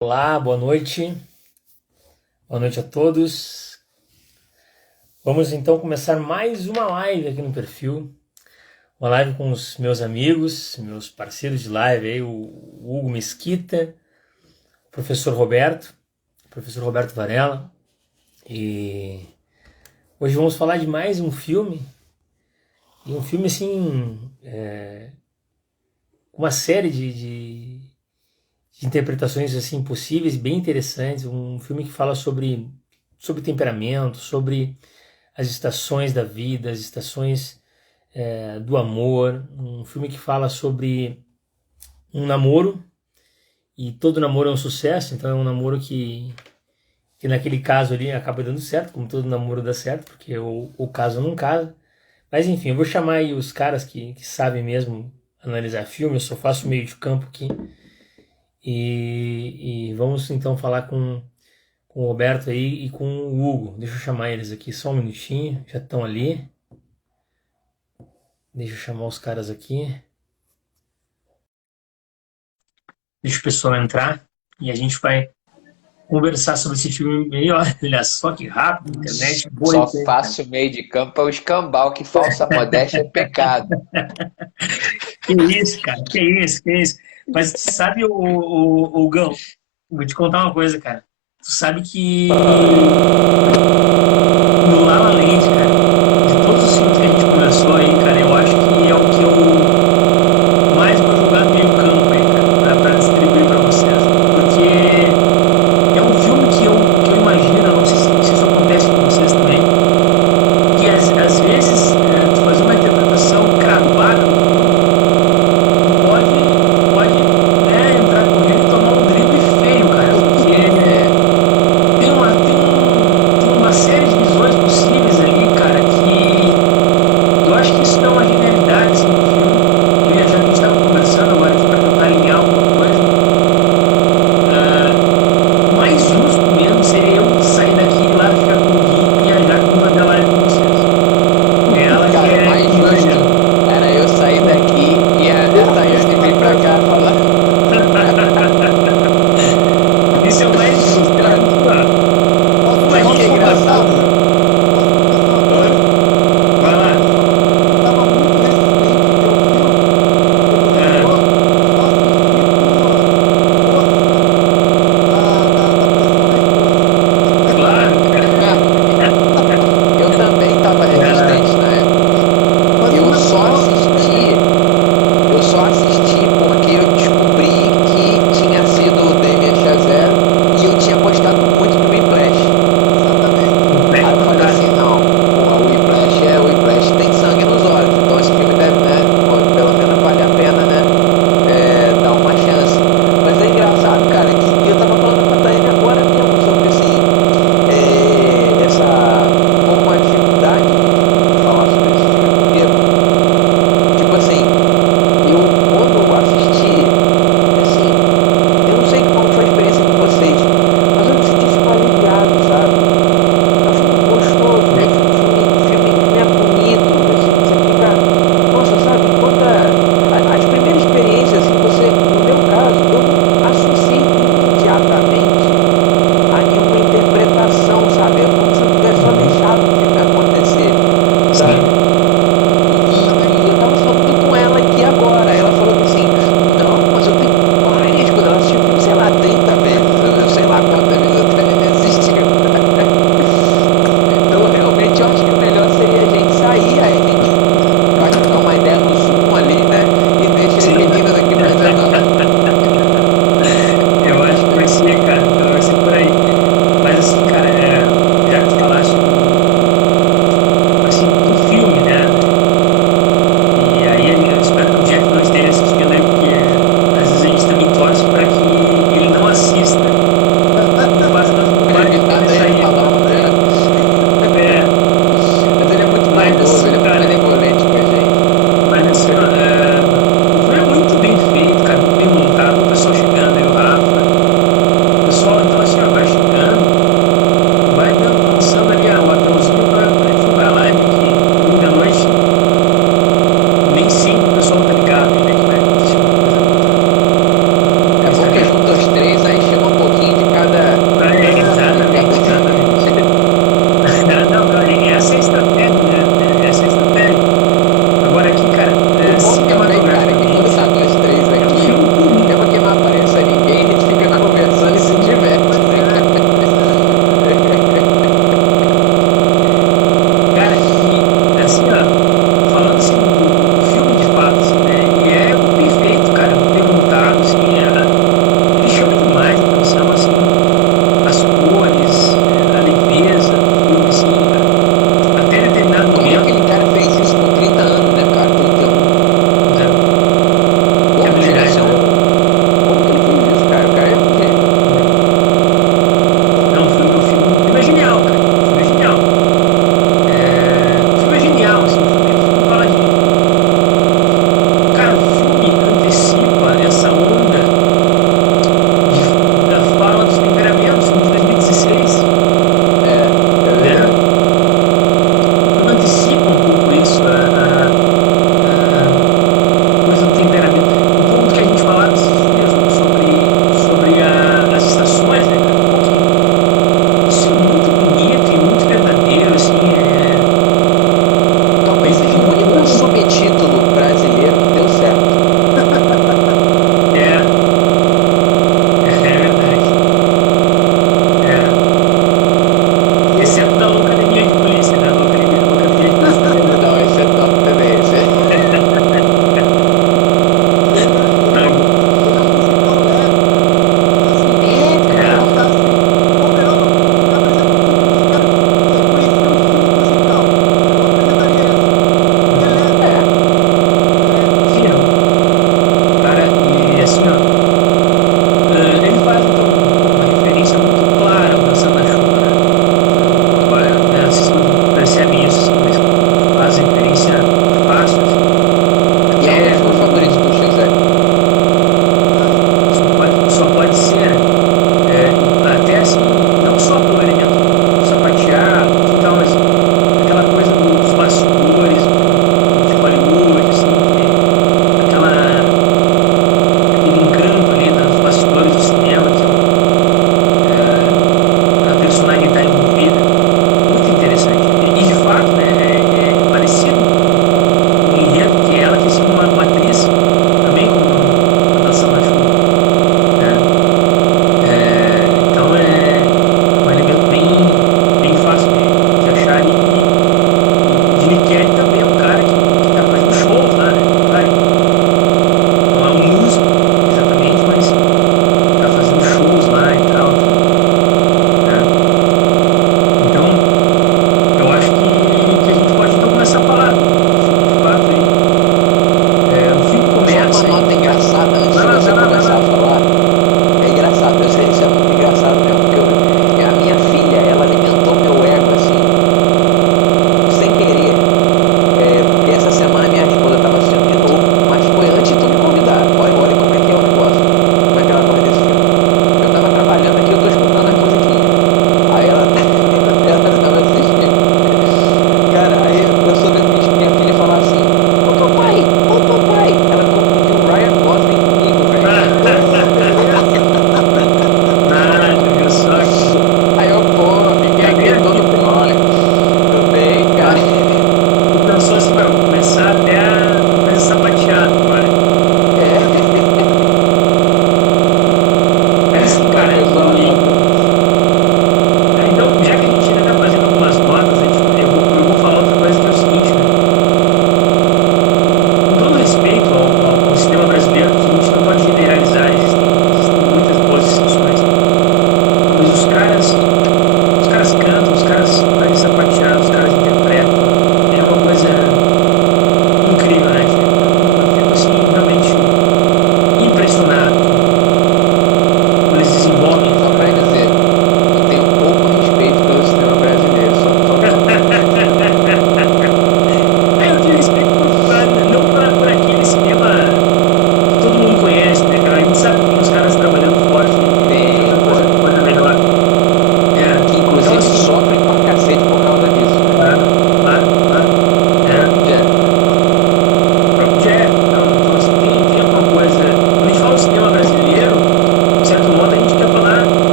Olá, boa noite. Boa noite a todos. Vamos então começar mais uma live aqui no perfil. Uma live com os meus amigos, meus parceiros de live aí, o Hugo Mesquita, o professor Roberto Varela. E hoje vamos falar de mais um filme. E um filme assim, uma série de interpretações assim possíveis, bem interessantes. Um filme que fala sobre temperamento, sobre as estações da vida, as estações do amor. Um filme que fala sobre um namoro, e todo namoro é um sucesso, então é um namoro que naquele caso ali acaba dando certo, como todo namoro dá certo, porque o caso não casa. Mas enfim, eu vou chamar aí os caras que sabem mesmo analisar filme, eu só faço meio de campo aqui. E vamos então falar com o Roberto aí e com o Hugo. Deixa eu chamar eles aqui só um minutinho, já estão ali. Deixa eu chamar os caras aqui. Deixa o pessoal entrar e a gente vai conversar sobre esse filme melhor. Olha só que rápido, internet boa Só aí, cara. faço meio de campo é o escambau, que falsa modéstia é pecado. Que isso, cara, que isso, que isso. Mas sabe, o Gão, vou te contar uma coisa, cara. Tu sabe que no La La Land, cara, de todos os filmes que a gente conversou aí, cara, eu acho que é o que eu mais vou jogar no meio campo aí, cara, pra distribuir pra vocês. Porque é um filme que eu imagino, eu não sei se isso acontece com vocês também, que às vezes tu fazer uma interpretação cravada do filme, tu pode, né, entrar correndo e tomar um drible feio, cara, porque É, tem uma série de visões possíveis ali, cara.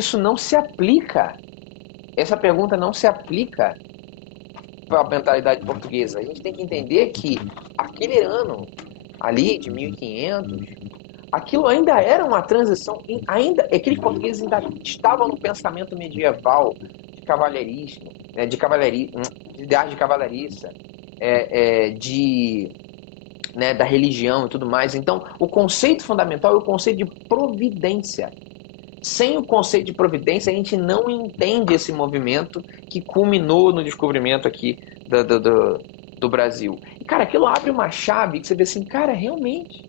isso não se aplica. Essa pergunta não se aplica para a mentalidade portuguesa. A gente tem que entender que aquele ano ali de 1500, aquilo ainda era uma transição, ainda aqueles portugueses ainda estavam no pensamento medieval de cavalheirismo, né, de idade de cavalariça, de né, da religião e tudo mais. Então, o conceito fundamental é o conceito de providência. Sem o conceito de providência, a gente não entende esse movimento que culminou no descobrimento aqui do Brasil. E, cara, aquilo abre uma chave que você vê assim, cara, realmente,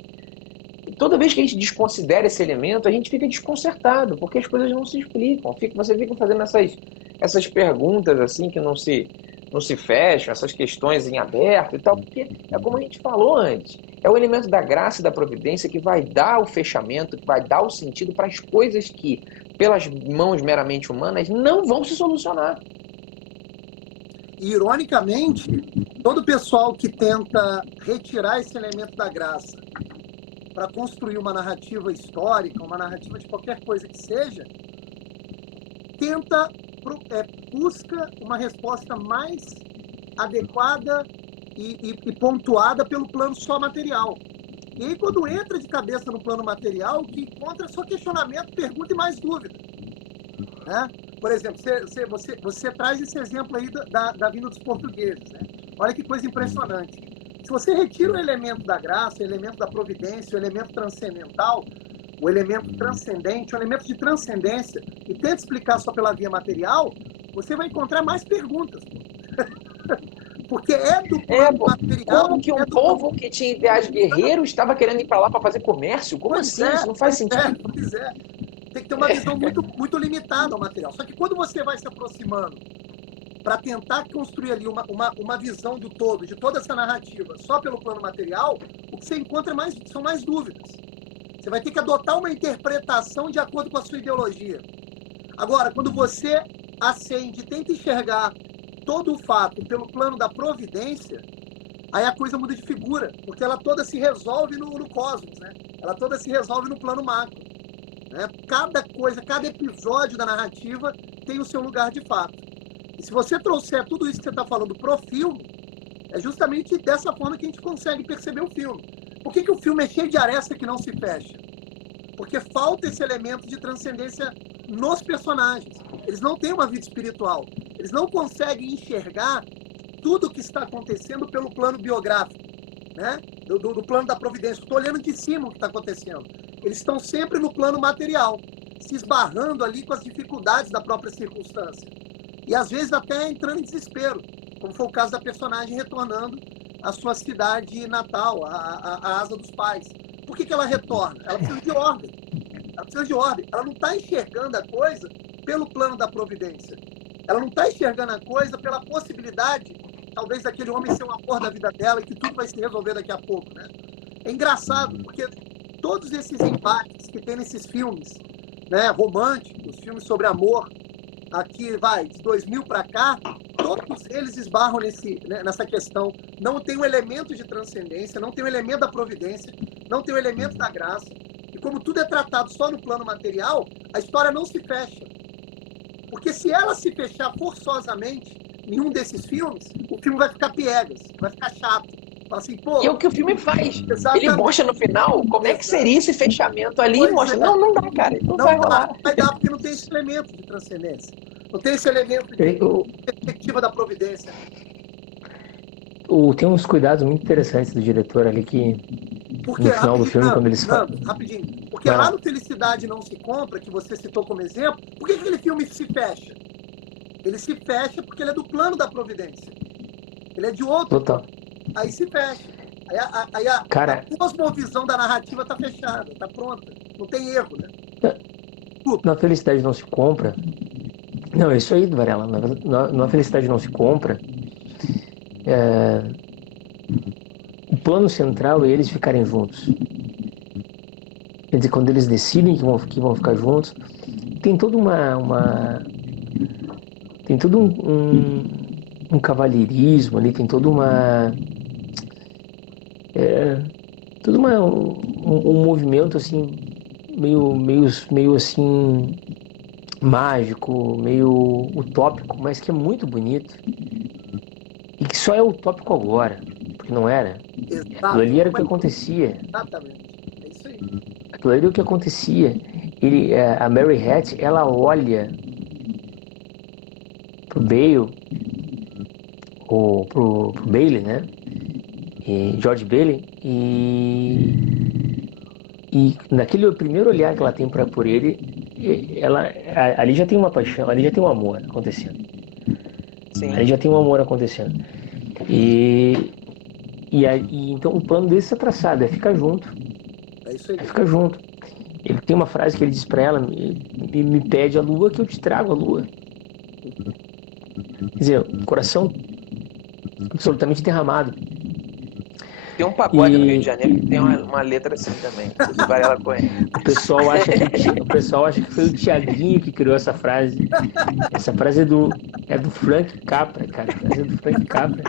toda vez que a gente desconsidera esse elemento, a gente fica desconcertado, porque as coisas não se explicam. Você fica fazendo essas perguntas assim que não se fecham, essas questões em aberto e tal, porque é como a gente falou antes. É o elemento da graça e da providência que vai dar o fechamento, que vai dar o sentido para as coisas que, pelas mãos meramente humanas, não vão se solucionar. E, ironicamente, todo pessoal que tenta retirar esse elemento da graça para construir uma narrativa histórica, uma narrativa de qualquer coisa que seja, busca uma resposta mais adequada e pontuada pelo plano só material. E aí, quando entra de cabeça no plano material, o que encontra é só questionamento, pergunta e mais dúvida. Né? Por exemplo, você traz esse exemplo aí da vinda dos portugueses. Né? Olha que coisa impressionante. Se você retira o elemento da graça, o elemento da providência, o elemento transcendental, o elemento transcendente, o elemento de transcendência, e tenta explicar só pela via material, você vai encontrar mais perguntas. Porque é do plano material. Como que um povo que tinha ideais guerreiros estava querendo ir para lá para fazer comércio? Como assim? Isso não faz sentido. Pois é. Tem que ter uma visão muito, muito limitada ao material. Só que quando você vai se aproximando para tentar construir ali uma visão do todo, de toda essa narrativa, só pelo plano material, o que você encontra são mais dúvidas. Você vai ter que adotar uma interpretação de acordo com a sua ideologia. Agora, quando você acende, tenta enxergar todo o fato pelo plano da providência, aí a coisa muda de figura, porque ela toda se resolve no cosmos, né? Ela toda se resolve no plano macro. Né? Cada episódio da narrativa tem o seu lugar de fato. E se você trouxer tudo isso que você está falando pro filme, é justamente dessa forma que a gente consegue perceber o filme. Por que o filme é cheio de aresta que não se fecha? Porque falta esse elemento de transcendência nos personagens. Eles não têm uma vida espiritual. Eles não conseguem enxergar tudo o que está acontecendo pelo plano biográfico, né? do plano da providência. Estou olhando de cima o que está acontecendo. Eles estão sempre no plano material, se esbarrando ali com as dificuldades da própria circunstância. E às vezes até entrando em desespero, como foi o caso da personagem retornando à sua cidade natal, à asa dos pais. Por que ela retorna? Ela precisa de ordem. Ela não está enxergando a coisa pelo plano da providência. Ela não está enxergando a coisa pela possibilidade, talvez, daquele homem ser um amor da vida dela e que tudo vai se resolver daqui a pouco. Né? É engraçado, porque todos esses embates que tem nesses filmes, né, românticos, filmes sobre amor, aqui, de 2000 para cá, todos eles esbarram nessa questão. Não tem o elemento de transcendência, não tem o elemento da providência, não tem o elemento da graça. E como tudo é tratado só no plano material, a história não se fecha. Porque se ela se fechar forçosamente em um desses filmes, o filme vai ficar piegas, vai ficar chato. Assim, e é o que o filme faz. Exatamente. Ele mostra no final como é que seria esse fechamento ali e mostra. Não dá, cara. Não vai rolar. Não vai dar porque não tem esse elemento de transcendência. Não tem esse elemento de perspectiva da providência. Tem uns cuidados muito interessantes do diretor ali que porque, no final do filme, quando eles falam... Rapidinho. Porque lá no Felicidade Não Se Compra, que você citou como exemplo, por que aquele filme se fecha? Ele se fecha porque ele é do plano da providência. Ele é de outro. Total. Aí se fecha. Aí a cosmovisão da narrativa tá fechada, tá pronta. Não tem erro, né? Na Felicidade Não Se Compra... Não, é isso aí, Varela. Na Felicidade Não Se Compra, o plano central é eles ficarem juntos. Quer dizer, quando eles decidem que vão ficar juntos, tem toda tem todo um cavalheirismo ali, tem todo um movimento assim meio assim mágico, meio utópico, mas que é muito bonito e que só é utópico agora, porque não era. Aquilo Exato. ali era o que acontecia. Exatamente. É isso aí. Aquilo ali era o que acontecia. A Mary Hatch, ela olha pro Bale, ou pro Bailey, né? E George Bailey, e naquele primeiro olhar que ela tem por ele, ali já tem uma paixão, ali já tem um amor acontecendo. Ali Sim. já tem um amor acontecendo. E, então o plano desse é traçado, é ficar junto, É isso aí. é ficar junto. Ele tem uma frase que ele diz pra ela: me pede a lua que eu te trago a lua. Quer dizer, o coração absolutamente derramado. Tem um pagode no Rio de E Janeiro que tem uma letra assim também. Se Varela conhece. o pessoal acha que foi o Tiaguinho que criou essa frase. Essa frase é do Frank Capra, cara. A frase é do Frank Capra.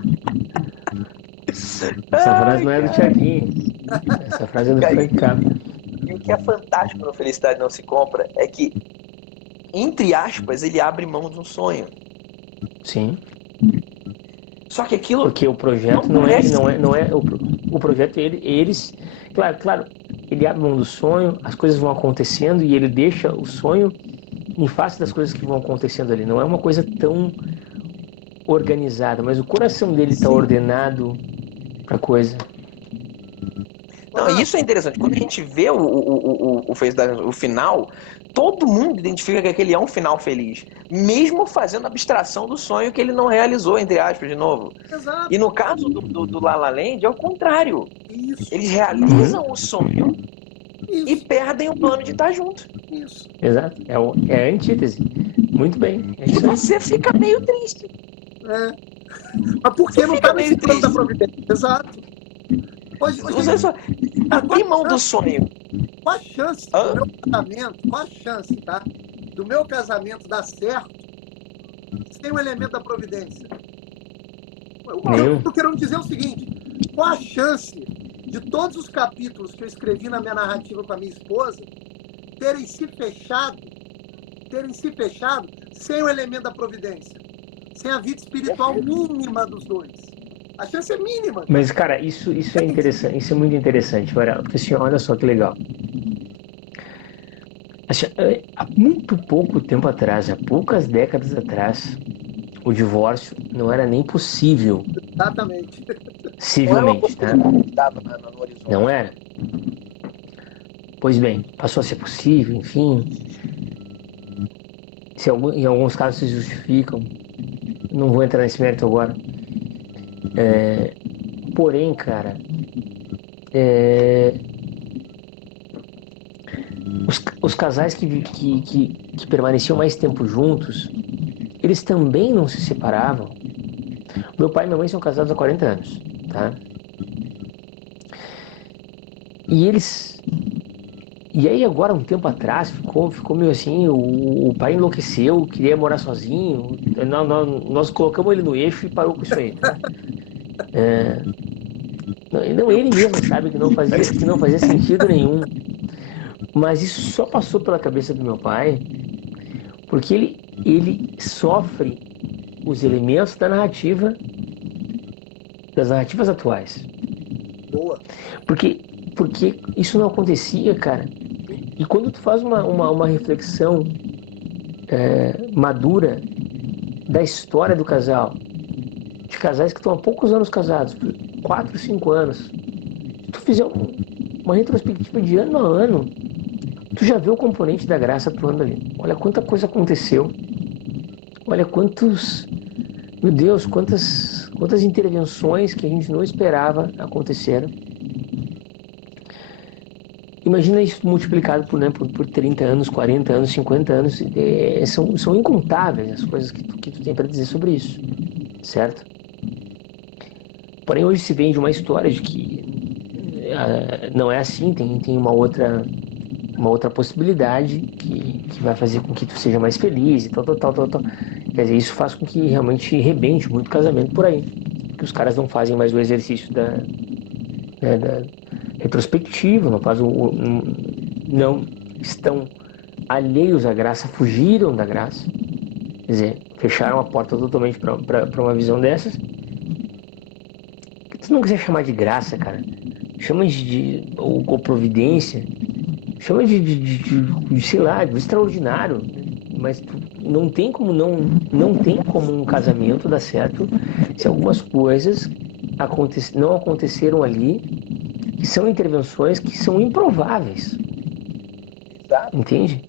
Essa frase Ai, não é do cara. Tiaguinho. Essa frase é do Cara, Frank Capra. e o que é fantástico no Felicidade Não Se Compra é que, entre aspas, ele abre mão de um sonho. Sim. Só que aquilo Porque o não projeto parece. não é o projeto eles, claro, ele abre mão do sonho, as coisas vão acontecendo e ele deixa o sonho em face das coisas que vão acontecendo ali. Não é uma coisa tão organizada, mas o coração dele está Sim. ordenado para coisa. Não, e isso é interessante. Quando a gente vê o final, todo mundo identifica que aquele é um final feliz. Mesmo fazendo abstração do sonho que ele não realizou, entre aspas, de novo. Exato. E no caso do La La Land, é o contrário. Isso. Eles realizam o sonho e Isso. perdem o plano de estar junto. Isso. Exato. É a antítese. Muito bem. É E isso aí. você fica meio triste. É. Mas por que Você não fica está nesse meio plano da triste. providência? Exato. Você só Cara, abrir mão do sonho. qual a chance do Hã? meu casamento, qual a chance, tá? Do meu casamento dar certo sem o elemento da providência? O que eu Nenhum. estou querendo dizer é o seguinte: qual a chance de todos os capítulos que eu escrevi na minha narrativa com a minha esposa terem se fechado sem o elemento da providência, sem a vida espiritual mínima dos dois? A chance é mínima. Mas, cara, isso é interessante, isso é muito interessante, Varela, porque assim, olha só que legal. Assim, há muito pouco tempo atrás, há poucas décadas atrás, o divórcio não era nem possível, Exatamente. Não era uma civilmente, tá? possibilidade que estava no horizonte. Não era. Pois bem, passou a ser possível, enfim. Em alguns casos se justificam. Não vou entrar nesse mérito agora. Porém, cara, é, os casais que permaneciam mais tempo juntos, eles também não se separavam. Meu pai e minha mãe são casados há 40 anos, tá? E eles. E aí, agora, um tempo atrás, ficou meio assim: o pai enlouqueceu, queria morar sozinho. Nós colocamos ele no eixo e parou com isso aí, tá? Não, ele mesmo sabe que não fazia sentido nenhum. Mas isso só passou pela cabeça do meu pai porque ele sofre os elementos das narrativas atuais. Boa. Porque isso não acontecia, cara. E quando tu faz uma reflexão madura da história do casal, de casais que estão há poucos anos casados, 4, 5 anos, se tu fizer uma retrospectiva de ano a ano, tu já vê o componente da graça atuando ali. Olha quanta coisa aconteceu. Olha meu Deus, quantas intervenções que a gente não esperava aconteceram. Imagina isso multiplicado por 30 anos, 40 anos, 50 anos. São incontáveis as coisas que tu tem para dizer sobre isso, certo? Porém, hoje se vende uma história de que não é assim, tem uma outra possibilidade que vai fazer com que tu seja mais feliz e tal. Quer dizer, isso faz com que realmente rebente muito casamento por aí. Porque os caras não fazem mais o exercício da retrospectiva, não estão alheios à graça fugiram da graça, quer dizer, fecharam a porta totalmente para uma visão dessas. Tu não quiser chamar de graça, cara, chama ou providência, chama de sei lá, de extraordinário, mas não tem como não tem como um casamento dar certo se algumas coisas não aconteceram ali, que são intervenções que são improváveis. Exato. Entende?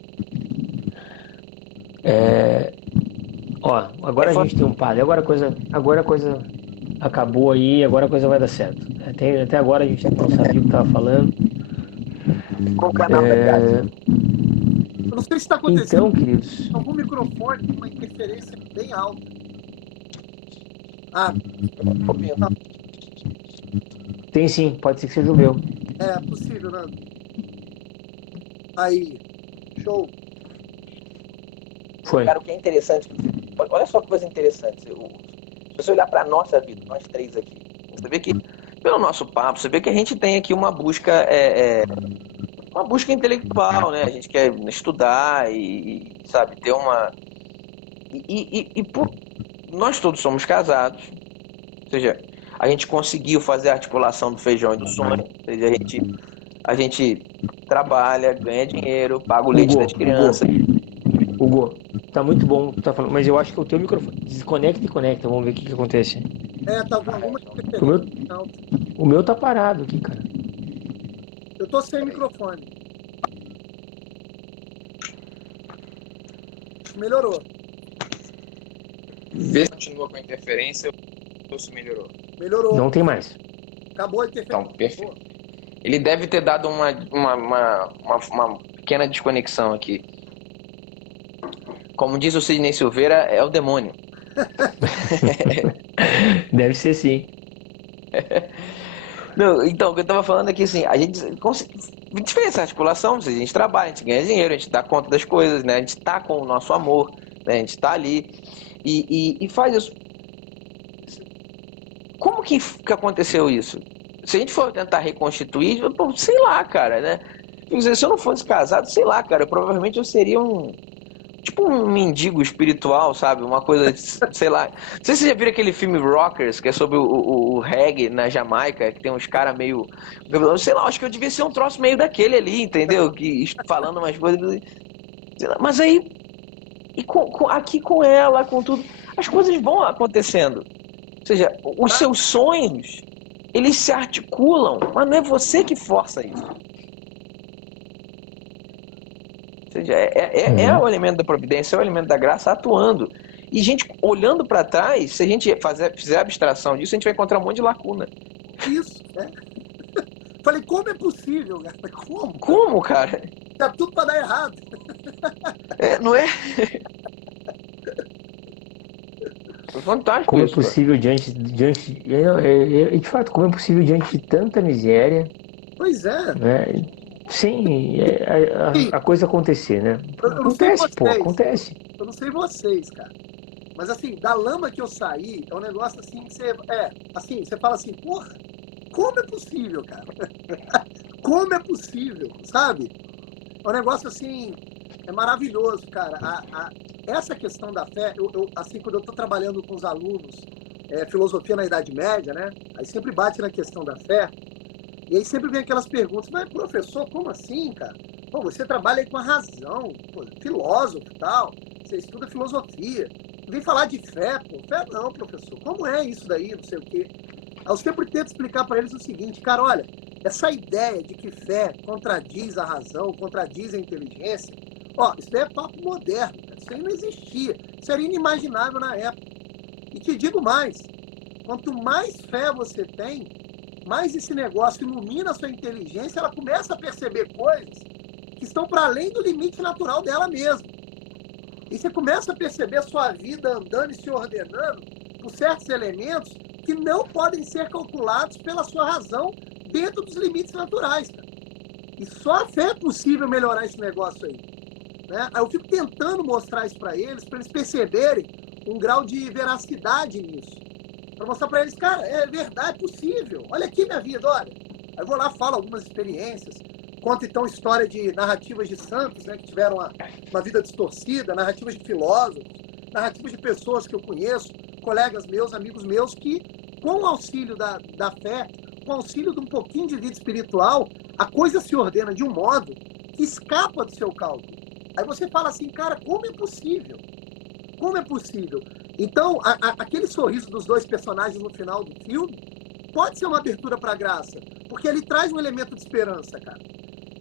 Agora a gente tem um padre, agora a coisa acabou aí, agora a coisa vai dar certo. Até agora a gente não sabia o que estava falando. Com o canal da graça. Eu não sei se está acontecendo. Então, queridos. Algum microfone com uma interferência bem alta. Tem sim, pode ser que seja o meu. É possível, né? Aí, show. Foi. Cara, o que é interessante, olha só que coisa interessante. Se você olhar para a nossa vida, nós três aqui, você vê que, pelo nosso papo, você vê que a gente tem aqui uma busca intelectual, né? A gente quer estudar e sabe, ter uma... Nós todos somos casados, ou seja, a gente conseguiu fazer a articulação do feijão e do sonho, ou seja, a gente trabalha, ganha dinheiro, paga o leite das crianças. Hugo, tá muito bom o que tu tá falando, mas eu acho que o teu microfone desconecta e conecta, vamos ver o que acontece. Tá com alguma interferência. O meu tá parado aqui, cara. Eu tô sem microfone. Melhorou. Vê se continua com a interferência ou se melhorou. Melhorou. Não tem mais. Acabou a interferência. Então, perfeito. Ele deve ter dado uma pequena desconexão aqui. Como diz o Sidney Silveira, é o demônio. Deve ser sim. Não, então, o que eu tava falando aqui, assim, a gente fez essa articulação, a gente trabalha, a gente ganha dinheiro, a gente dá conta das coisas, né? A gente tá com o nosso amor, né? A gente tá ali e faz isso. Como que aconteceu isso? Se a gente for tentar reconstituir, sei lá, cara, né? Quer dizer, se eu não fosse casado, sei lá, cara, provavelmente eu seria tipo um mendigo espiritual, sabe? Uma coisa, sei lá. Não sei se você já viram aquele filme Rockers, que é sobre o reggae na Jamaica, que tem uns caras meio... Sei lá, acho que eu devia ser um troço meio daquele ali, entendeu? Que falando umas coisas... Sei lá. Mas aí, aqui com ela, com tudo, as coisas vão acontecendo. Ou seja, os seus sonhos, eles se articulam, mas não é você que força isso. Ou seja, é o elemento da providência, é o elemento da graça atuando. E gente, olhando para trás, se a gente fizer abstração disso, a gente vai encontrar um monte de lacuna. Isso, né? Falei, como é possível, cara? Como? Como, cara? Tá tudo para dar errado. Não é? É fantástico. Como isso, é possível de fato, como é possível diante de tanta miséria? Pois é. Né? Sim, a coisa acontecer, né? Eu não sei Acontece, vocês. acontece. Eu não sei vocês, cara. Mas assim, da lama que eu saí, é um negócio assim que você fala assim, porra, como é possível, cara? Como é possível, sabe? É um negócio assim, é maravilhoso, cara. Essa questão da fé, assim, quando eu estou trabalhando com os alunos, filosofia na Idade Média, né? Aí sempre bate na questão da fé. E aí sempre vem aquelas perguntas, mas professor, como assim, cara? Pô, você trabalha aí com a razão, pô, filósofo e tal, você estuda filosofia. Vem falar de fé, pô. Fé não, professor. Como é isso daí, não sei o quê. Aí eu sempre tento explicar para eles o seguinte, cara, olha, essa ideia de que fé contradiz a razão, contradiz a inteligência, isso daí é papo moderno, cara. Isso aí não existia. Isso era inimaginável na época. E te digo mais, quanto mais fé você tem, mais esse negócio ilumina a sua inteligência, ela começa a perceber coisas que estão para além do limite natural dela mesma. E você começa a perceber a sua vida andando e se ordenando por certos elementos que não podem ser calculados pela sua razão dentro dos limites naturais, cara. E só a fé é possível melhorar esse negócio aí. Né? Eu fico tentando mostrar isso para eles perceberem um grau de veracidade nisso. Para mostrar para eles, cara, é verdade, é possível. Olha aqui minha vida, olha. Aí eu vou lá, falo algumas experiências. conta então história de narrativas de santos, né, que tiveram uma vida distorcida, narrativas de filósofos, narrativas de pessoas que eu conheço, colegas meus, amigos meus, que com o auxílio da fé, com o auxílio de um pouquinho de vida espiritual, a coisa se ordena de um modo que escapa do seu cálculo. Aí você fala assim, cara, como é possível? Como é possível? Então, aquele sorriso dos dois personagens no final do filme pode ser uma abertura para a graça, porque ele traz um elemento de esperança, cara.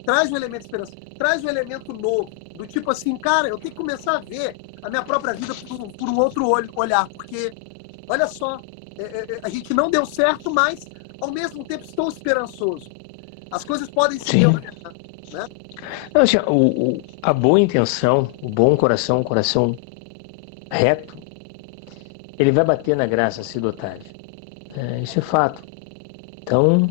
Traz um elemento de esperança, traz um elemento novo, do tipo assim, cara, eu tenho que começar a ver a minha própria vida por um outro olhar, porque, olha só, a gente não deu certo, mas, ao mesmo tempo, estou esperançoso. As coisas podem se reordenar, né? Não, assim, a boa intenção, o bom coração, o coração reto, ele vai bater na graça cedo ou tarde. Isso é fato. Então,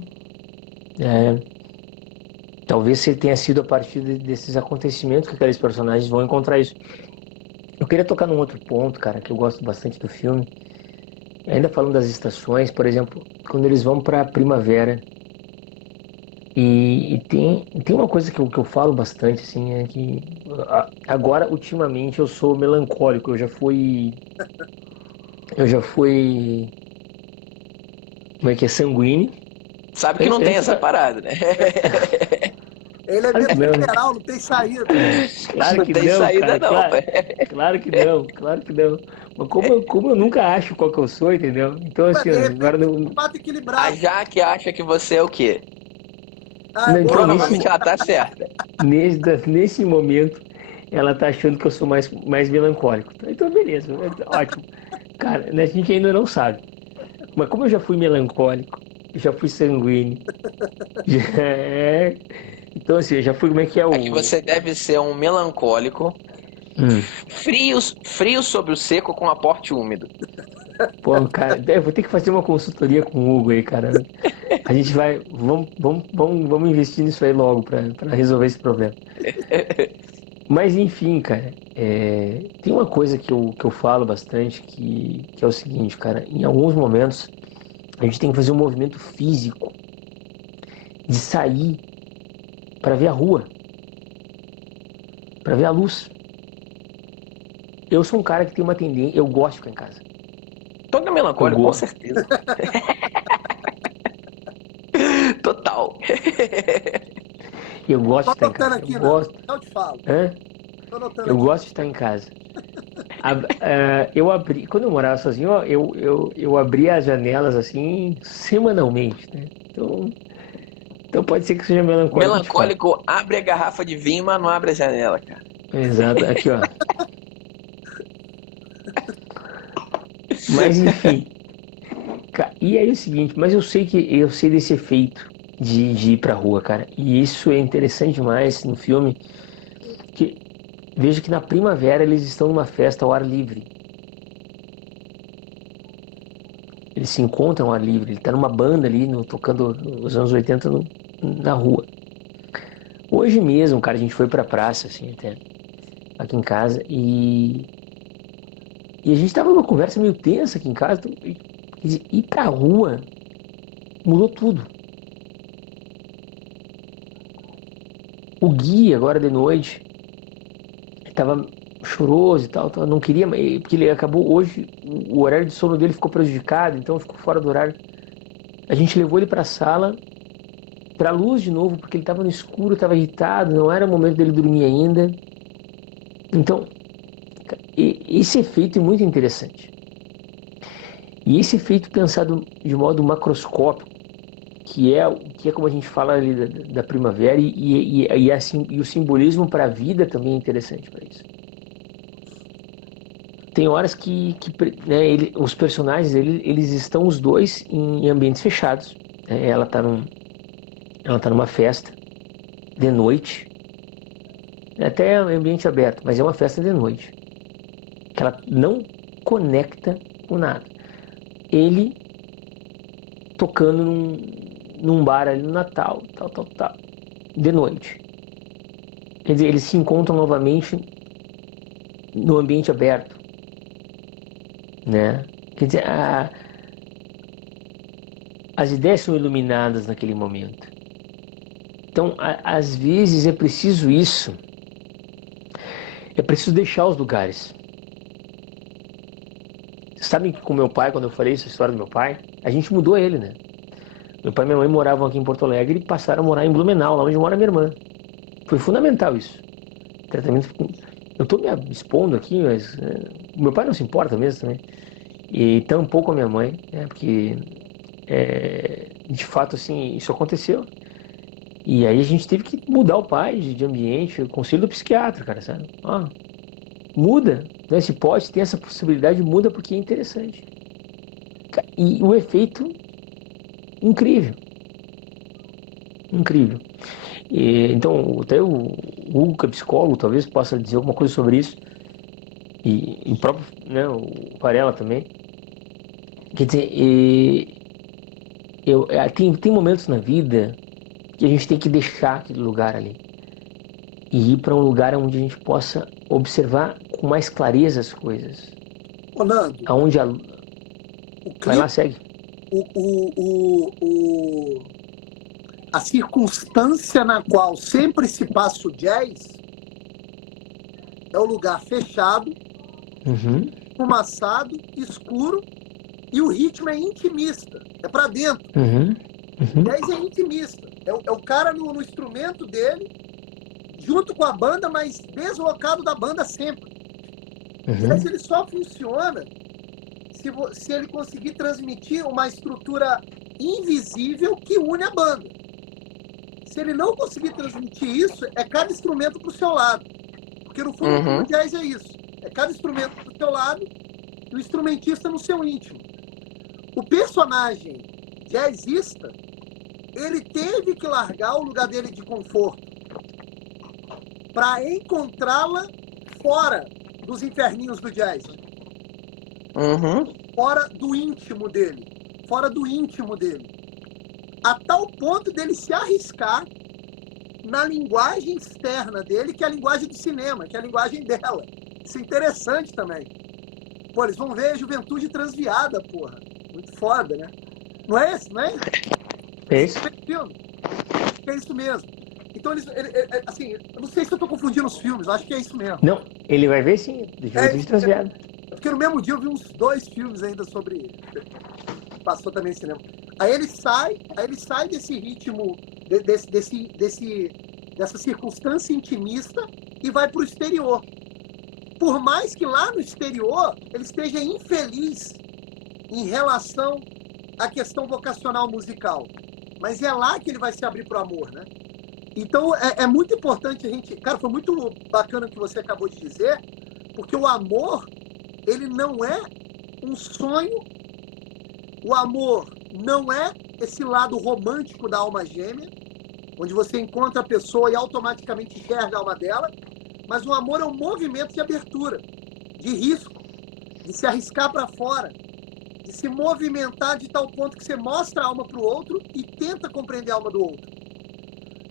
talvez se tenha sido a partir desses acontecimentos que aqueles personagens vão encontrar isso. Eu queria tocar num outro ponto, cara, que eu gosto bastante do filme. Ainda falando das estações, por exemplo, quando eles vão para a primavera. E tem uma coisa que eu falo bastante, assim, é que agora, ultimamente, eu sou melancólico. Eu já fui, como é que é, sanguíneo. Sabe que não tem essa parada, né? Ele é Claro que meio não, né? literal, não tem saída. Claro Não que tem não, saída, cara. não. Claro que não, claro que não. Mas como eu nunca acho qual que eu sou, entendeu? Então, Ué, assim, de ó, repente, agora um não. pato A equilibrado. Jaque acha que você é o quê? Ah, é Não, então, boa, Provavelmente ela tá certa. nesse momento, ela tá achando que eu sou mais melancólico. Então, beleza, ótimo. Cara, né, a gente ainda não sabe. Mas como eu já fui melancólico, já fui sanguíneo, já é. Então, assim, eu já fui, como é que é É que o. você deve ser um melancólico, Hum. frio sobre o seco com aporte úmido. Pô, cara, eu vou ter que fazer uma consultoria com o Hugo aí, cara. A gente vai. Vamos investir nisso aí logo pra resolver esse problema. Mas, enfim, cara, tem uma coisa que eu falo bastante que é o seguinte, cara. Em alguns momentos, a gente tem que fazer um movimento físico de sair para ver a rua, para ver a luz. Eu sou um cara que tem uma tendência. Eu gosto de ficar em casa. Todo Eu melancólico, com gosto. certeza. Total. Eu gosto tô de estar em anotando casa. Eu aqui, não. gosto. Eu te falo. Hã? Tô anotando Eu aqui. gosto de estar em casa. Eu abri. Quando eu morava sozinho, ó, eu abria as janelas assim semanalmente, né? Então pode ser que seja melancólico de fato. Melancólico abre a garrafa de vinho, mas não abre a janela, cara. Exato. Aqui, ó. Mas enfim. E aí é o seguinte, mas eu sei desse efeito de ir pra rua, cara. E isso é interessante demais no filme. Que veja que na primavera eles estão numa festa ao ar livre. Eles se encontram ao ar livre. Ele tá numa banda ali, tocando nos anos 80 na rua. Hoje mesmo, cara, a gente foi pra praça, assim, até aqui em casa, e a gente tava numa conversa meio tensa aqui em casa. Então, quer dizer, ir pra rua mudou tudo. O Gui, agora de noite, tava choroso e tal, não queria, porque ele acabou hoje, o horário de sono dele ficou prejudicado, então ficou fora do horário. A gente levou ele pra sala, pra luz de novo, porque ele tava no escuro, tava irritado, não era o momento dele dormir ainda. Então, esse efeito é muito interessante. E esse efeito pensado de modo macroscópico, que é como a gente fala ali da primavera, e assim, e o simbolismo para a vida também é interessante para isso. Tem horas né, os personagens eles estão os dois em ambientes fechados, né? Ela tá numa festa de noite, até ambiente aberto, mas é uma festa de noite, que ela não conecta com nada. Ele tocando num bar ali no Natal, tal, de noite. Quer dizer, eles se encontram novamente no ambiente aberto, né? Quer dizer, as ideias são iluminadas naquele momento. Então, às vezes é preciso isso. É preciso deixar os lugares. Sabem que com meu pai, quando eu falei essa história do meu pai, a gente mudou ele, né? Meu pai e minha mãe moravam aqui em Porto Alegre e passaram a morar em Blumenau, lá onde mora minha irmã. Foi fundamental isso. Tratamento. Eu estou me expondo aqui, mas o meu pai não se importa mesmo também. E tampouco a minha mãe, né? Porque de fato assim isso aconteceu. E aí a gente teve que mudar o pai de ambiente, o conselho do psiquiatra, cara, sabe? Ó, muda, né? Se pode, tem essa possibilidade, muda porque é interessante. E o efeito incrível, incrível. Então até o Hugo, que é psicólogo, talvez possa dizer alguma coisa sobre isso. E o próprio, né, o Varela também. Quer dizer, tem momentos na vida que a gente tem que deixar aquele lugar ali e ir para um lugar onde a gente possa observar com mais clareza as coisas. Ô, Nando, Aonde o vai lá, clima, segue. a circunstância na qual sempre se passa o jazz é o lugar fechado, Uhum, fumaçado, escuro, e o ritmo é intimista, é para dentro. uhum, O uhum, jazz é intimista, é o cara no instrumento dele, junto com a banda, mas deslocado da banda sempre. O jazz uhum. ele só funciona se ele conseguir transmitir uma estrutura invisível que une a banda. Se ele não conseguir transmitir isso, é cada instrumento para o seu lado. Porque no fundo o jazz é isso. É cada instrumento para o seu lado e o instrumentista no seu íntimo. O personagem jazzista, ele teve que largar o lugar dele de conforto para encontrá-la fora dos inferninhos do jazz. Fora do íntimo dele. Fora do íntimo dele. A tal ponto dele se arriscar na linguagem externa dele, que é a linguagem do cinema, que é a linguagem dela. Isso é interessante também. Pô, eles vão ver a juventude transviada, porra. Muito foda, né? Não é esse, não é? É isso? Filme. É isso mesmo. Então, assim, eu não sei se eu tô confundindo os filmes, eu acho que é isso mesmo. Não, ele vai ver sim, de Juventude Transviada. Porque no mesmo dia eu vi uns 2 filmes ainda sobre ele. Passou também no cinema. Aí ele sai desse ritmo, dessa circunstância intimista e vai para o exterior. Por mais que lá no exterior ele esteja infeliz em relação à questão vocacional musical. Mas é lá que ele vai se abrir para o amor, né? Então é muito importante a gente... Cara, foi muito bacana o que você acabou de dizer, porque o amor, ele não é um sonho. O amor não é esse lado romântico da alma gêmea, onde você encontra a pessoa e automaticamente enxerga a alma dela, mas o amor é um movimento de abertura, de risco, de se arriscar para fora, de se movimentar de tal ponto que você mostra a alma para o outro e tenta compreender a alma do outro.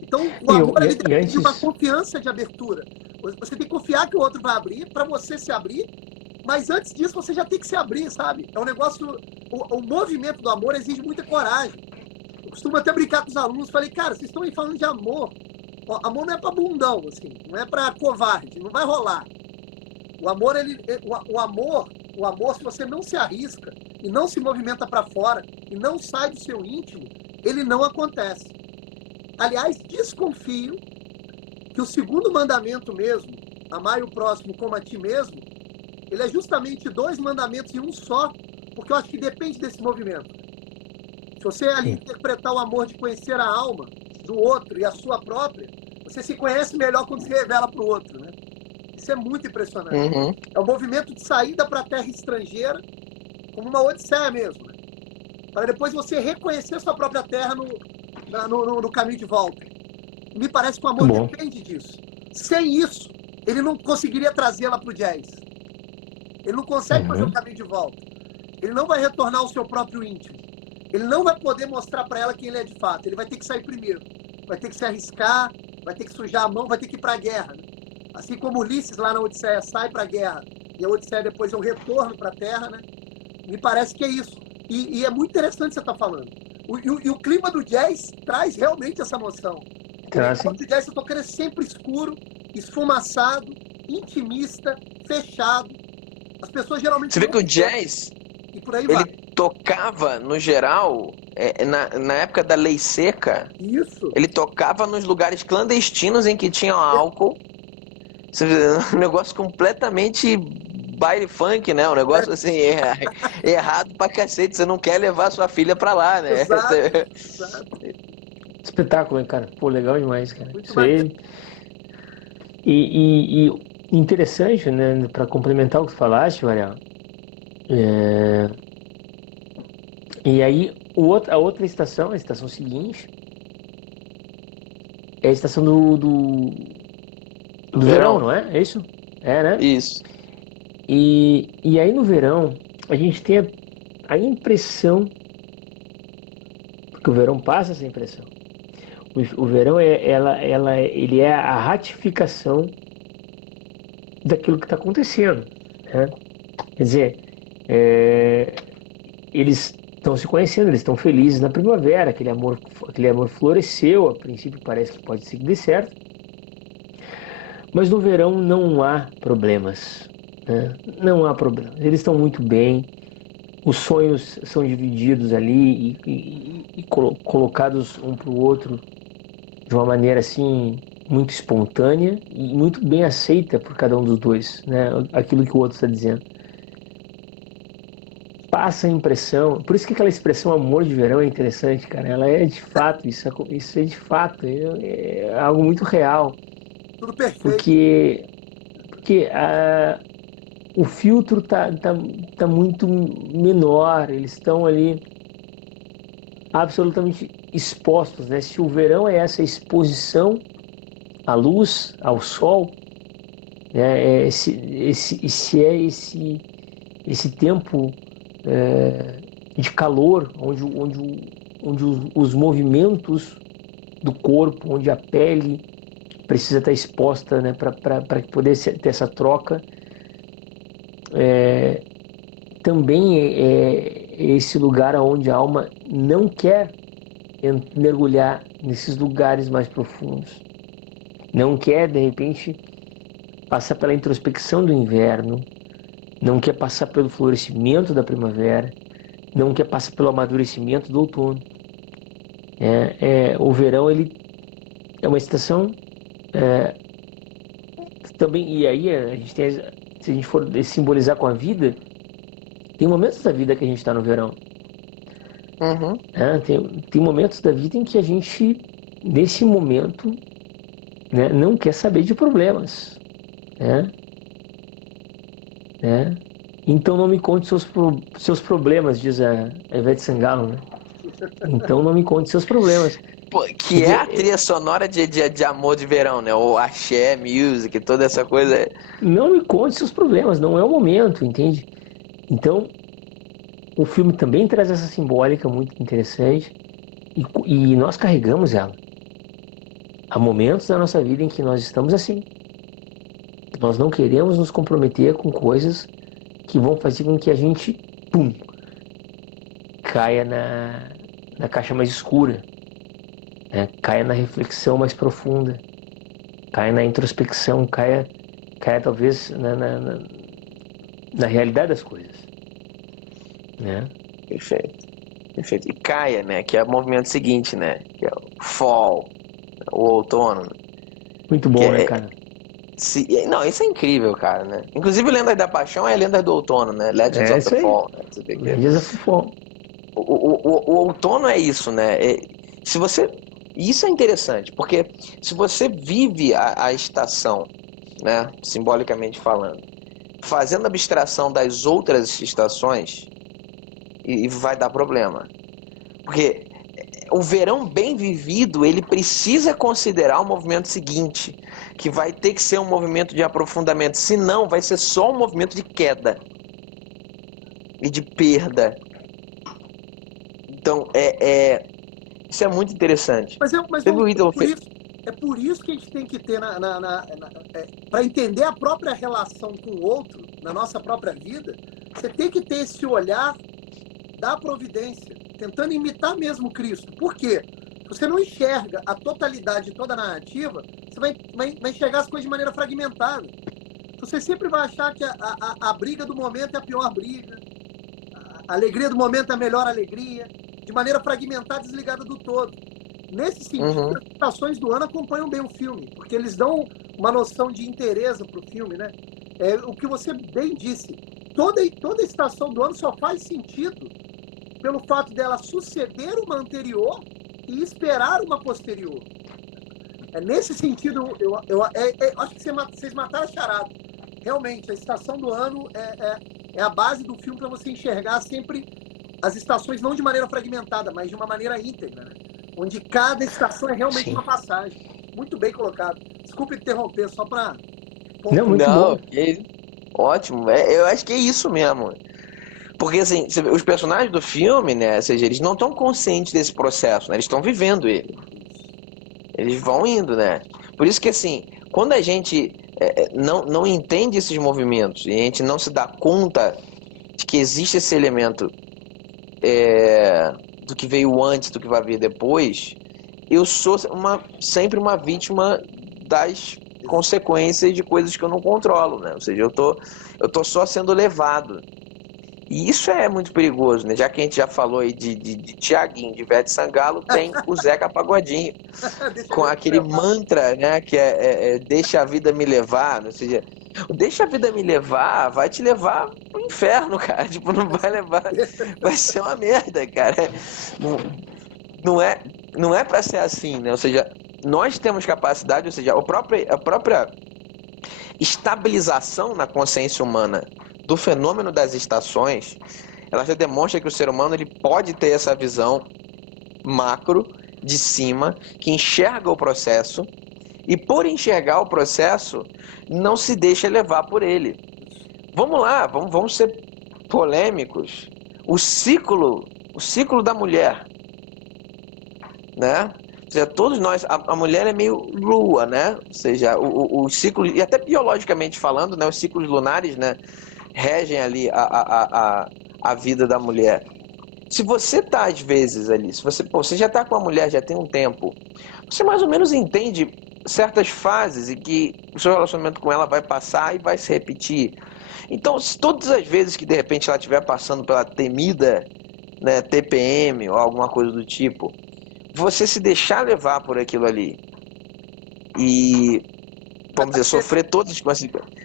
Então, o amor ele depende de uma confiança de abertura. Você tem que confiar que o outro vai abrir para você se abrir, mas antes disso você já tem que se abrir, sabe? É um negócio... O movimento do amor exige muita coragem. Eu costumo até brincar com os alunos, falei, cara, vocês estão aí falando de amor. O amor não é para bundão, assim, não é para covarde, não vai rolar. O amor, se você não se arrisca e não se movimenta para fora e não sai do seu íntimo, ele não acontece. Aliás, desconfio que o segundo mandamento mesmo, amar o próximo como a ti mesmo, ele é justamente 2 mandamentos em um só, porque eu acho que depende desse movimento. Se você ali interpretar o amor de conhecer a alma do outro e a sua própria, você se conhece melhor quando se revela para o outro, né? Isso é muito impressionante. É um movimento de saída para a terra estrangeira, como uma odisseia mesmo, né? Para depois você reconhecer a sua própria terra no caminho de volta. Me parece que o amor depende disso. Sem isso, ele não conseguiria trazê-la para o jazz. Ele não consegue fazer o caminho de volta. Ele não vai retornar ao seu próprio íntimo. Ele não vai poder mostrar para ela quem ele é de fato. Ele vai ter que sair primeiro. Vai ter que se arriscar, vai ter que sujar a mão, vai ter que ir para a guerra. Né? Assim como Ulisses lá na Odisseia sai para a guerra e a Odisseia depois é um retorno para a Terra, né? Me parece que é isso. E é muito interessante você estar falando. E o clima do jazz traz realmente essa noção. No assim, jazz eu tô querendo sempre escuro, esfumaçado, intimista, fechado. As pessoas geralmente Você vê não que o percebem, jazz, e por aí ele vai. tocava, no geral, na época da lei seca, Isso. ele tocava nos lugares clandestinos em que tinha álcool. Você vê, um negócio completamente baile funk, né? Um negócio assim, errado pra cacete. Você não quer levar sua filha pra lá, né? Exato, exato. espetáculo, hein, cara? Pô, legal demais, cara. Muito Isso maneiro. aí. E interessante, né? Para complementar o que tu falaste, Mariel. é, E aí, a outra estação, a estação seguinte, é a estação do verão, Verão? não é? É isso? É, né? Isso. E aí no verão, a gente tem a impressão, porque o verão passa essa impressão. O verão ele é a ratificação daquilo que está acontecendo, né? Quer dizer, é, eles estão se conhecendo, eles estão felizes na primavera, aquele amor floresceu, a princípio parece que pode ser que dê certo, mas no verão não há problemas, né? Não há problemas. Eles estão muito bem, os sonhos são divididos ali e colocados um para o outro de uma maneira assim muito espontânea e muito bem aceita por cada um dos dois, né? Aquilo que o outro está dizendo. Passa a impressão, por isso que aquela expressão amor de verão é interessante, cara. Ela é de fato, isso é de fato, é algo muito real, Tudo perfeito. porque o filtro tá muito menor, eles estão ali absolutamente expostos, né? Se o verão é essa exposição à luz, ao sol, né? Se é esse tempo de calor, onde os movimentos do corpo, onde a pele precisa estar exposta, né, para poder ter essa troca, também é esse lugar onde a alma não quer mergulhar nesses lugares mais profundos. Não quer, de repente, passar pela introspecção do inverno, não quer passar pelo florescimento da primavera, não quer passar pelo amadurecimento do outono. O verão ele é uma estação também, e aí a gente tem, se a gente for simbolizar com a vida, tem momentos da vida que a gente está no verão. Uhum. Né? Tem momentos da vida em que a gente, nesse momento, né, não quer saber de problemas. Né? Né? Então não me conte seus problemas, diz a Ivete Sangalo, né? Então não me conte seus problemas. Pô, Quer que é a dizer, trilha sonora de amor de verão, né? O axé, music, toda essa coisa. não me conte seus problemas, não é o momento, entende? Então, o filme também traz essa simbólica muito interessante e nós carregamos ela. Há momentos da nossa vida em que nós estamos assim. Nós não queremos nos comprometer com coisas que vão fazer com que a gente, pum, caia na caixa mais escura, né? Caia na reflexão mais profunda, caia na introspecção, caia talvez na realidade das coisas, né? Perfeito. Perfeito. E caia, né? Que é o movimento seguinte, né? Que é o fall, o outono. Muito Que bom, né, é, cara? não, isso é incrível, cara, né? Inclusive, Lendas da Paixão é Lendas do Outono, né? Legends É of the isso aí. Fall, né? Você vê que Legends of Fall. o outono é isso, né? Se você. Isso é interessante, porque se você vive a estação, né? Simbolicamente falando, fazendo abstração das outras estações, e vai dar problema. Porque o verão bem vivido, ele precisa considerar o movimento seguinte, que vai ter que ser um movimento de aprofundamento, senão vai ser só um movimento de queda e de perda. Então, isso é muito interessante. Mas Você viu o Ítalo é por isso que a gente tem que ter, para entender a própria relação com o outro, na nossa própria vida, você tem que ter esse olhar da providência, tentando imitar mesmo Cristo. Por quê? você não enxerga a totalidade de toda a narrativa, você vai enxergar as coisas de maneira fragmentada. Você sempre vai achar que a briga do momento é a pior briga, a alegria do momento é a melhor alegria, de maneira fragmentada, desligada do todo. Nesse sentido, as estações do ano acompanham bem o filme, porque eles dão uma noção de interesse para o filme, né? É o que você bem disse. Toda estação do ano só faz sentido pelo fato dela suceder uma anterior e esperar uma posterior. Nesse sentido, eu acho que vocês mataram a charada. Realmente, a estação do ano é a base do filme para você enxergar sempre as estações não de maneira fragmentada, mas de uma maneira íntegra, né? Onde cada estação é realmente uma passagem. Muito bem colocado. Desculpe interromper, só para... Não, muito bom. Ótimo. Eu acho que é isso mesmo. Porque, assim, os personagens do filme, né, ou seja, eles não estão conscientes desse processo, né? Eles estão vivendo ele. Eles vão indo, né? Por isso que, assim, quando a gente não entende esses movimentos e a gente não se dá conta de que existe esse elemento do que veio antes, do que vai vir depois, eu sou sempre uma vítima das consequências de coisas que eu não controlo, né? Ou seja, eu tô só sendo levado. E isso é muito perigoso, né? Já que a gente já falou aí de Tiaguinho, de Ivete Sangalo, tem o Zeca Pagodinho, com aquele mantra, né? Que deixa a vida me levar, ou seja, deixa a vida me levar, vai te levar pro inferno, cara. Tipo, não vai levar, vai ser uma merda, cara. Não é para ser assim, né? Ou seja, nós temos capacidade, ou seja, a própria estabilização na consciência humana do fenômeno das estações, ela já demonstra que o ser humano ele pode ter essa visão macro, de cima, que enxerga o processo e, por enxergar o processo, não se deixa levar por ele. Vamos lá, vamos ser polêmicos. O ciclo da mulher, né? Ou seja, todos nós, a mulher é meio lua, né? Ou seja, o ciclo, e até biologicamente falando, né? Os ciclos lunares, né? Regem ali a vida da mulher. Se você tá às vezes ali, se você já tá com a mulher já tem um tempo, você mais ou menos entende certas fases e que o seu relacionamento com ela vai passar e vai se repetir. Então, se todas as vezes que de repente ela estiver passando pela temida, né, TPM ou alguma coisa do tipo, você se deixar levar por aquilo ali e, vamos dizer, sofrer todas as consequências.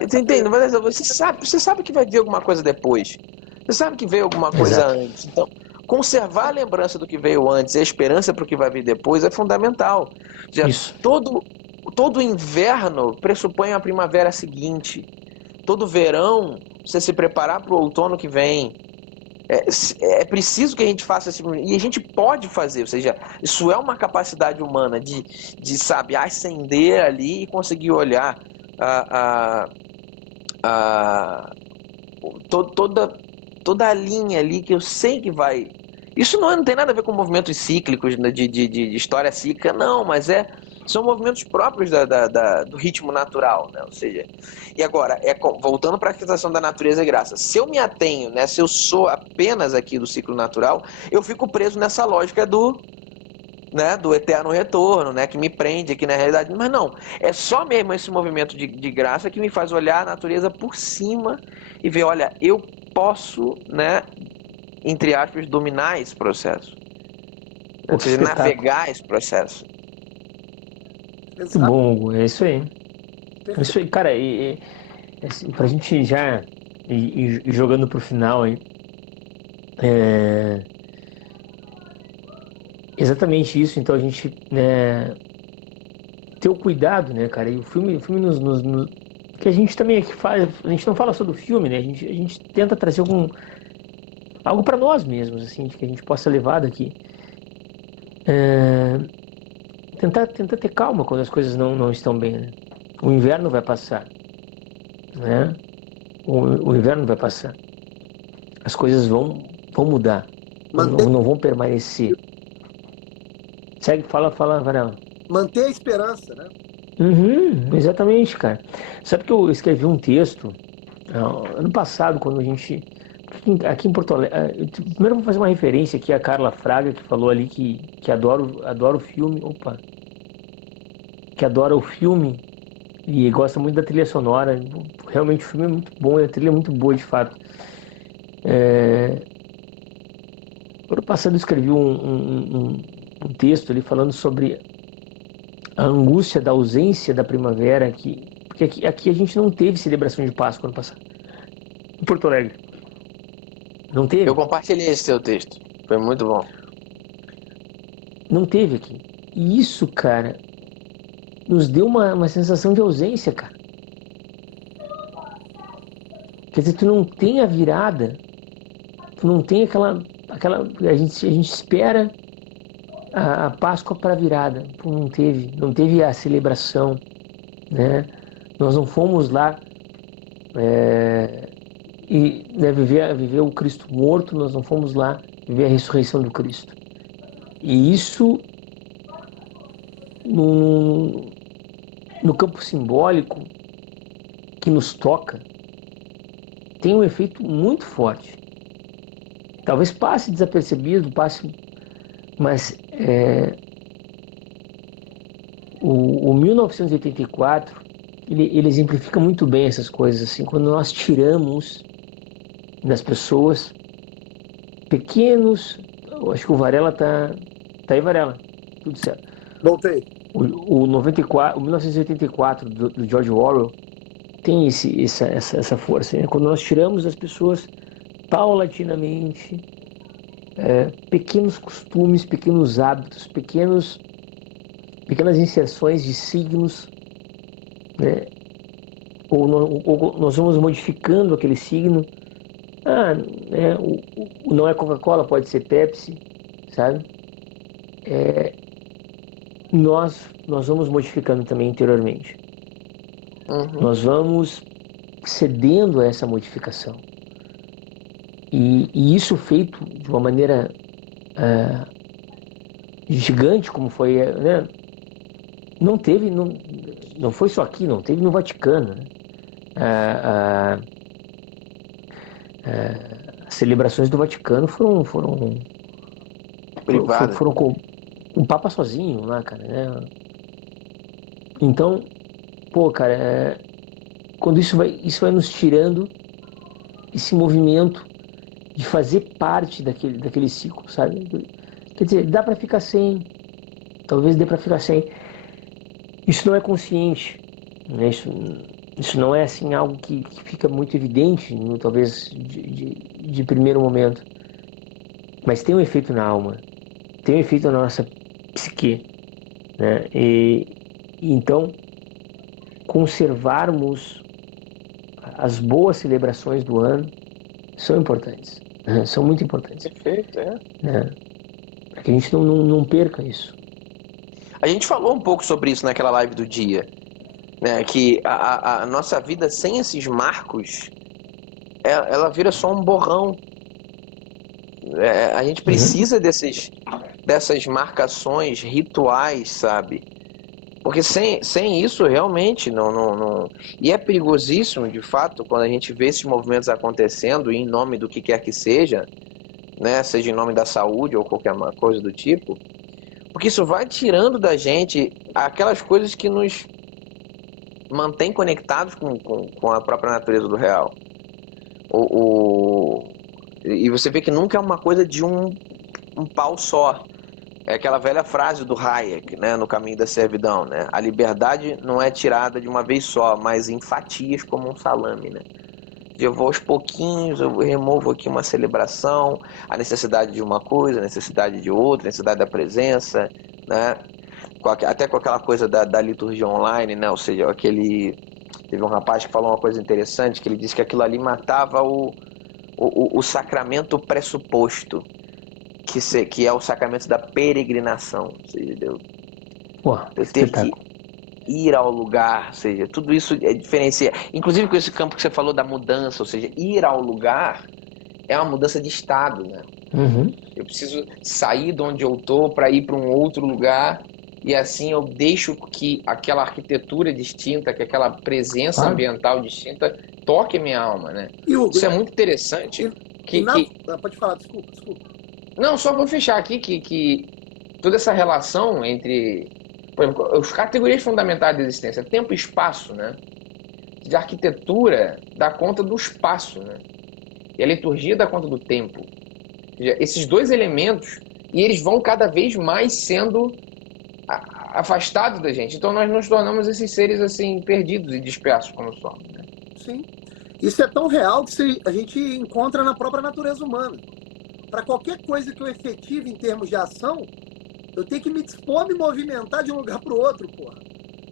Você entende? Mas você sabe que vai vir alguma coisa depois. Você sabe que veio alguma coisa antes. Então, conservar a lembrança do que veio antes e a esperança para o que vai vir depois é fundamental. Já todo inverno pressupõe a primavera seguinte. Todo verão, você se preparar para o outono que vem. É preciso que a gente faça assim, e a gente pode fazer, ou seja, isso é uma capacidade humana de sabe, ascender ali e conseguir olhar toda a linha ali que eu sei que vai. Isso não tem nada a ver com movimentos cíclicos, né, de história cíclica, não, mas são movimentos próprios do ritmo natural, né? Ou seja, e agora, voltando para a questão da natureza e graça, se eu me atenho, né, se eu sou apenas aqui do ciclo natural, eu fico preso nessa lógica do eterno retorno, né, que me prende aqui na realidade, mas não, é só mesmo esse movimento de graça que me faz olhar a natureza por cima e ver, olha, eu posso, né, entre aspas, dominar esse processo, ou seja, navegar esse processo. Muito bom, Hugo. É isso aí. É isso aí, cara. Assim, pra gente já ir jogando pro final aí. Exatamente isso. Então a gente ter o cuidado, né, cara? E o filme que a gente também aqui faz. A gente não fala só do filme, né? A gente tenta trazer algo para nós mesmos, assim, de que a gente possa levar daqui. Tentar ter calma quando as coisas não estão bem, né? O inverno vai passar, né? O inverno vai passar. As coisas vão mudar, não vão permanecer. Segue, fala, Varela. Manter a esperança, né? Exatamente, cara. Sabe que eu escrevi um texto ano passado, quando a gente aqui em Porto Alegre, primeiro eu vou fazer uma referência aqui à Carla Fraga, que falou ali que adora o filme, que adora o filme e gosta muito da trilha sonora. Realmente o filme é muito bom e a trilha é muito boa, de fato. Ano passado eu escrevi um texto ali falando sobre a angústia da ausência da primavera, porque aqui a gente não teve celebração de Páscoa ano passado. Em Porto Alegre. Não teve? Eu compartilhei esse seu texto. Foi muito bom. Não teve aqui. E isso, cara, nos deu uma sensação de ausência, cara. Quer dizer, tu não tem a virada, tu não tem aquela a gente espera a Páscoa para a virada. Pô, não teve a celebração, né? Nós não fomos lá e né, viver o Cristo morto, nós não fomos lá viver a ressurreição do Cristo. E isso no campo simbólico que nos toca tem um efeito muito forte. Talvez passe desapercebido, mas o 1984 ele exemplifica muito bem essas coisas, assim, quando nós tiramos das pessoas pequenos. Eu acho que o Varela tá aí, Varela, tudo certo. Voltei. O 1984 do George Orwell tem essa força, né? Quando nós tiramos das pessoas paulatinamente pequenos costumes, pequenos hábitos, pequenas inserções de signos, né? Ou nós vamos modificando aquele signo. Né? O não é Coca-Cola, pode ser Pepsi, sabe? Nós vamos modificando também interiormente. Uhum. Nós vamos cedendo a essa modificação. E isso feito de uma maneira gigante, como foi, né? Não foi só aqui, não teve no Vaticano, né? As celebrações do Vaticano foram Privado. com um Papa sozinho lá, cara, né? Então, pô, cara, quando isso vai nos tirando esse movimento de fazer parte daquele ciclo, sabe? Quer dizer, dá para ficar sem, talvez dê para ficar sem. Isso não é consciente, né? Isso não é assim algo que fica muito evidente, talvez de primeiro momento, mas tem um efeito na alma, tem um efeito na nossa psique, né? E então conservarmos as boas celebrações do ano são importantes, né? São muito importantes, Perfeito, né? Para que a gente não perca isso. A gente falou um pouco sobre isso naquela live do dia, né? Que a nossa vida sem esses marcos, ela vira só um borrão. A gente precisa dessas marcações rituais, sabe? Porque sem isso, realmente, não. E é perigosíssimo, de fato, quando a gente vê esses movimentos acontecendo em nome do que quer que seja, né? Seja em nome da saúde ou qualquer coisa do tipo, porque isso vai tirando da gente aquelas coisas que nos mantém conectados com a própria natureza do real. E você vê que nunca é uma coisa de um pau só. É aquela velha frase do Hayek, né, no Caminho da Servidão, né? A liberdade não é tirada de uma vez só, mas em fatias como um salame, né? Eu vou aos pouquinhos, eu removo aqui uma celebração, a necessidade de uma coisa, a necessidade de outra, a necessidade da presença, né? Até com aquela coisa da liturgia online, né? Ou seja, teve um rapaz que falou uma coisa interessante, que ele disse que aquilo ali matava o sacramento pressuposto, que é o sacramento da peregrinação, ou seja, eu ter que ir ao lugar, ou seja, tudo isso diferencia, inclusive com esse campo que você falou da mudança, ou seja, ir ao lugar é uma mudança de estado, né? Uhum. Eu preciso sair de onde eu estou para ir para um outro lugar, e assim eu deixo que aquela arquitetura distinta, que aquela presença ambiental distinta toque minha alma, né? Hugo, isso é muito interessante. E na... que... Pode falar, desculpa. Não, só vou fechar aqui que toda essa relação entre, por exemplo, as categorias fundamentais da existência, tempo e espaço, né? De arquitetura dá conta do espaço, né? E a liturgia dá conta do tempo. Ou seja, esses dois elementos, e eles vão cada vez mais sendo afastados da gente. Então nós nos tornamos esses seres assim perdidos e dispersos como somos, né? Sim. Isso é tão real que a gente encontra na própria natureza humana. Para qualquer coisa que eu efetive em termos de ação, eu tenho que me dispor a me movimentar de um lugar para o outro, porra.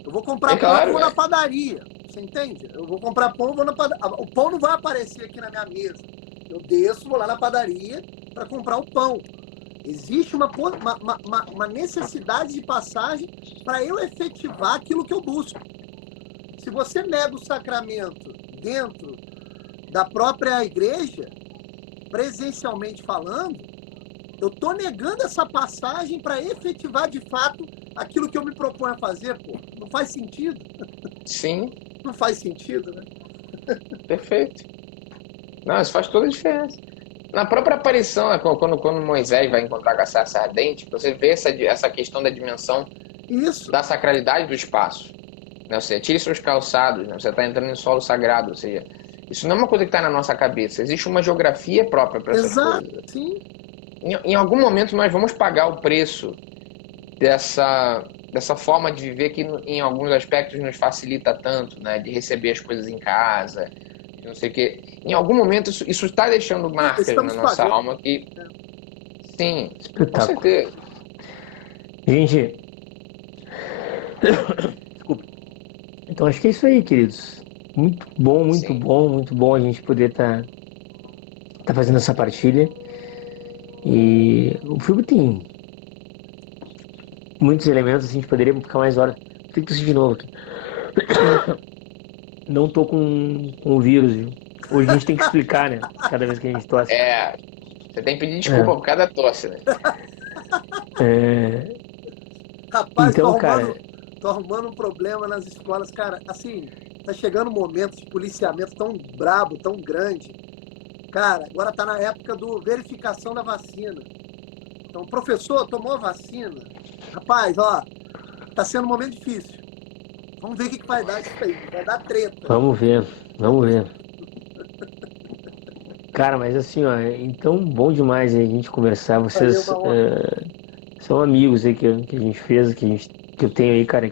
Eu vou comprar pão, claro, eu vou na padaria. Você entende? Eu vou comprar pão, eu vou na padaria. O pão não vai aparecer aqui na minha mesa. Eu desço, vou lá na padaria para comprar o pão. Existe uma necessidade de passagem para eu efetivar aquilo que eu busco. Se você nega o sacramento dentro da própria igreja, presencialmente falando, eu estou negando essa passagem para efetivar de fato aquilo que eu me proponho a fazer, pô. Não faz sentido? Sim. Não faz sentido, né? Perfeito. Não, isso faz toda a diferença. Na própria aparição, né, quando Moisés vai encontrar com a sarça ardente, você vê essa questão da dimensão Isso. da sacralidade do espaço. Né? Você tire seus calçados, né? Você está entrando em solo sagrado. Ou seja, isso não é uma coisa que está na nossa cabeça. Existe uma geografia própria para essas Exato, coisas. sim. Em algum momento nós vamos pagar o preço dessa forma de viver que em alguns aspectos nos facilita tanto, né? De receber as coisas em casa, não sei o quê. Em algum momento isso está deixando marcas na Estamos nossa pagando. alma que... Sim, com Espetáculo. certeza. Gente, desculpa. Então acho que é isso aí, queridos. Muito bom, muito Sim. bom, muito bom a gente poder tá fazendo essa partilha. E o filme tem muitos elementos, a gente poderia ficar mais horas. Tem que tossir de novo aqui. Não tô com o vírus, viu? Hoje a gente tem que explicar, né? Cada vez que a gente tosse. Você tem que pedir desculpa por cada tosse, né? Rapaz, Então, cara, tô arrumando um problema nas escolas, cara. Assim, tá chegando um momento de policiamento tão brabo, tão grande. Cara, agora tá na época do verificação da vacina. Então, professor, tomou a vacina? Rapaz, ó, tá sendo um momento difícil. Vamos ver o que vai dar isso aí. Vai dar treta. vamos ver. Cara, mas assim, ó, então bom demais aí a gente conversar. Valeu, Vocês uma honra. são amigos aí que a gente fez, que eu tenho aí, cara,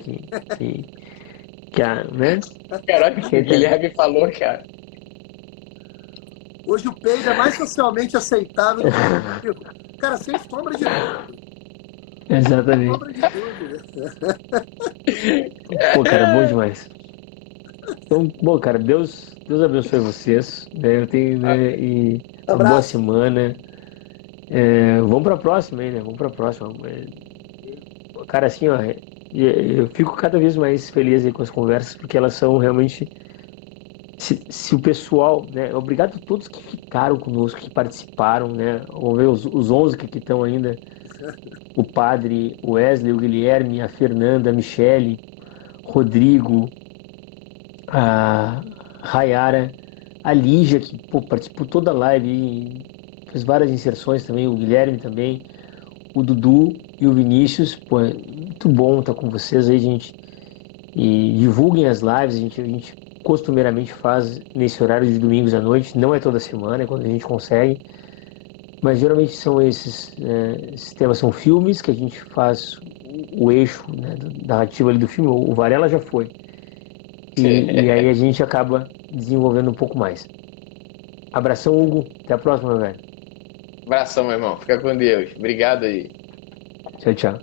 né? Caraca, o que o Guilherme falou, cara. Hoje o peido é mais socialmente aceitável do que o tiro. Cara, sem sombra de dúvida. Sem Exatamente. sombra de dúvida. Pô, cara, bom demais. Então, bom, cara, Deus abençoe vocês, né? Eu tenho, né, e uma boa Abraço. semana. Vamos pra próxima aí, né? Vamos pra próxima. Cara, assim, ó, eu fico cada vez mais feliz aí com as conversas, porque elas são realmente. Se o pessoal, né? Obrigado a todos que ficaram conosco, que participaram, né? Vamos ver os 11 que estão ainda. O padre, o Wesley, o Guilherme, a Fernanda, a Michele, Rodrigo, a Rayara, a Lígia, que pô, participou toda a live e fez várias inserções também, o Guilherme também, o Dudu e o Vinícius. Pô, é muito bom estar com vocês aí, gente. E divulguem as lives, a gente costumeiramente faz nesse horário de domingos à noite, não é toda semana, é quando a gente consegue. Mas geralmente são esses temas são filmes que a gente faz o eixo, né, narrativo ali do filme. O Varela já foi. E aí a gente acaba desenvolvendo um pouco mais. Abração, Hugo. Até a próxima, velho. Abração, meu irmão. Fica com Deus. Obrigado aí. Tchau, tchau.